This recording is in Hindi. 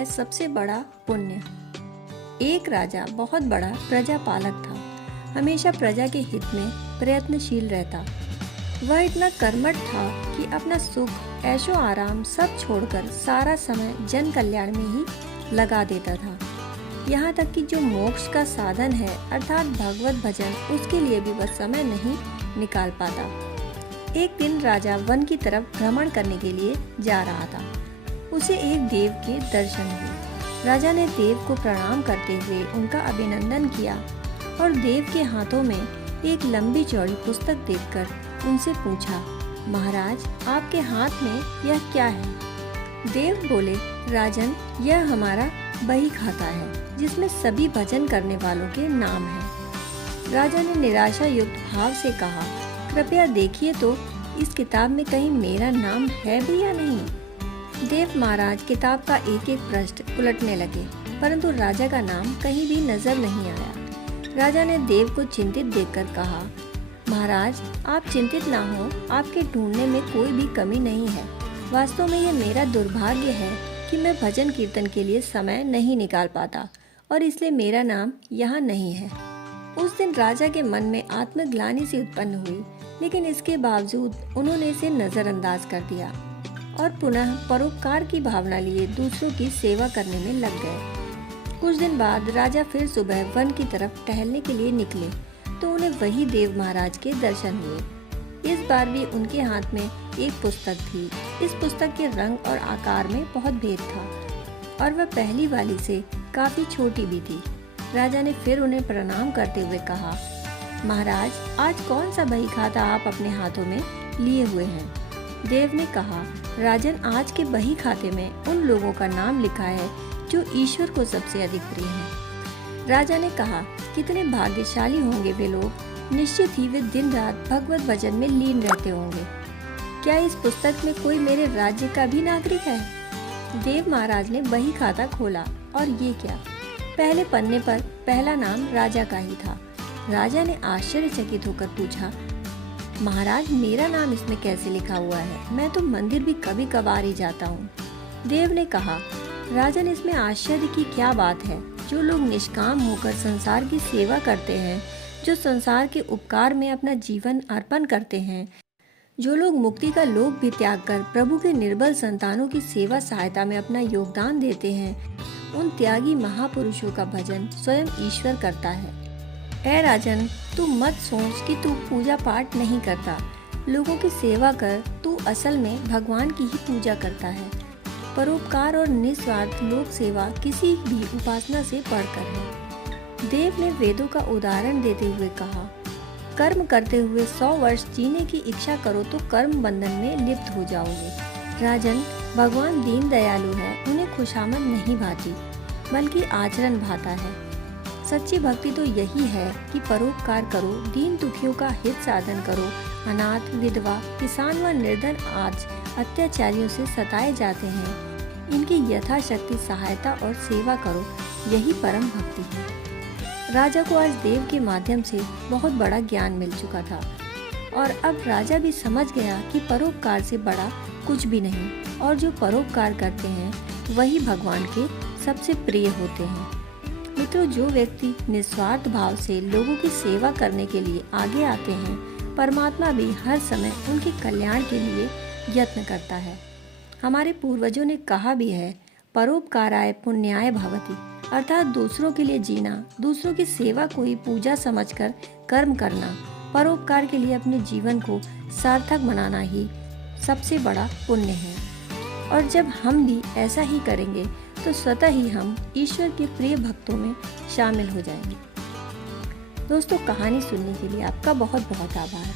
है सबसे बड़ा पुण्य। एक राजा बहुत बड़ा प्रजापालक था, हमेशा प्रजा के हित में प्रयत्नशील रहता। वह इतना कर्मठ था कि अपना सुख, ऐशो आराम सब छोड़कर सारा समय जन कल्याण में ही लगा देता था। यहाँ तक कि जो मोक्ष का साधन है अर्थात भगवत भजन, उसके लिए भी वह समय नहीं निकाल पाता। एक दिन राजा वन की तरफ भ्रमण करने के लिए जा रहा था। उसे एक देव के दर्शन हुए। राजा ने देव को प्रणाम करते हुए उनका अभिनंदन किया और देव के हाथों में एक लंबी चौड़ी पुस्तक देखकर उनसे पूछा, महाराज आपके हाथ में यह क्या है? देव बोले, राजन यह हमारा बही खाता है जिसमें सभी भजन करने वालों के नाम हैं। राजा ने निराशा युक्त भाव से कहा, कृपया देखिए तो इस किताब में कहीं मेरा नाम है भी या नहीं। देव महाराज किताब का एक एक पृष्ठ उलटने लगे, परंतु राजा का नाम कहीं भी नजर नहीं आया। राजा ने देव को चिंतित देखकर कहा, महाराज आप चिंतित ना हो, आपके ढूंढने में कोई भी कमी नहीं है। वास्तव में ये मेरा दुर्भाग्य है कि मैं भजन कीर्तन के लिए समय नहीं निकाल पाता और इसलिए मेरा नाम यहाँ नहीं है। उस दिन राजा के मन में आत्मग्लानि सी उत्पन्न हुई, लेकिन इसके बावजूद उन्होंने इसे नजरअंदाज कर दिया और पुनः परोपकार की भावना लिए दूसरों की सेवा करने में लग गए। कुछ दिन बाद राजा फिर सुबह वन की तरफ टहलने के लिए निकले तो उन्हें वही देव महाराज के दर्शन हुए। इस बार भी उनके हाथ में एक पुस्तक थी। इस पुस्तक के रंग और आकार में बहुत भेद था और वह पहली वाली से काफी छोटी भी थी। राजा ने फिर उन्हें प्रणाम करते हुए कहा, महाराज आज कौन सा बही खाता आप अपने हाथों में लिए हुए हैं? देव ने कहा, राजन आज के बही खाते में उन लोगों का नाम लिखा है जो ईश्वर को सबसे अधिक प्रिय हैं। राजा ने कहा, कितने भाग्यशाली होंगे वे लोग, निश्चित ही वे दिन रात भगवत भजन में लीन रहते होंगे। क्या इस पुस्तक में कोई मेरे राज्य का भी नागरिक है? देव महाराज ने बही खाता खोला और ये क्या, पहले पन्ने पर पहला नाम राजा का ही था। राजा ने आश्चर्यचकित होकर पूछा, महाराज मेरा नाम इसमें कैसे लिखा हुआ है? मैं तो मंदिर भी कभी कभार ही जाता हूँ। देव ने कहा, राजन इसमें आश्चर्य की क्या बात है? जो लोग निष्काम होकर संसार की सेवा करते हैं, जो संसार के उपकार में अपना जीवन अर्पण करते हैं, जो लोग मुक्ति का लोक भी त्याग कर प्रभु के निर्बल संतानों की सेवा सहायता में अपना योगदान देते हैं, उन त्यागी महापुरुषों का भजन स्वयं ईश्वर करता है। ऐ राजन, तू मत सोच कि तू पूजा पाठ नहीं करता, लोगों की सेवा कर, तू असल में भगवान की ही पूजा करता है। परोपकार और निस्वार्थ लोक सेवा किसी भी उपासना से बढ़कर है। देव ने वेदों का उदाहरण देते हुए कहा, कर्म करते हुए 100 वर्ष जीने की इच्छा करो तो कर्म बंधन में लिप्त हो जाओगे। राजन, भगवान दीन दयालु है, उन्हें खुशामद नहीं भाती बल्कि आचरण भाता है। सच्ची भक्ति तो यही है कि परोपकार करो, दीन दुखियों का हित साधन करो, अनाथ, विधवा, किसान व निर्धन आज अत्याचारियों से सताए जाते हैं, इनकी यथाशक्ति सहायता और सेवा करो, यही परम भक्ति है। राजा को आज देव के माध्यम से बहुत बड़ा ज्ञान मिल चुका था और अब राजा भी समझ गया कि परोपकार से बड़ा कुछ भी नहीं और जो परोपकार करते हैं वही भगवान के सबसे प्रिय होते हैं। मित्रों, जो व्यक्ति निस्वार्थ भाव से लोगों की सेवा करने के लिए आगे आते हैं, परमात्मा भी हर समय उनके कल्याण के लिए यत्न करता है। हमारे पूर्वजों ने कहा भी है, परोपकाराय पुण्याय भवति, अर्थात दूसरों के लिए जीना, दूसरों की सेवा को ही पूजा समझकर कर्म करना, परोपकार के लिए अपने जीवन को सार्थक बनाना ही सबसे बड़ा पुण्य है। और जब हम भी ऐसा ही करेंगे तो स्वतः ही हम ईश्वर के प्रिय भक्तों में शामिल हो जाएंगे। दोस्तों, कहानी सुनने के लिए आपका बहुत बहुत आभार।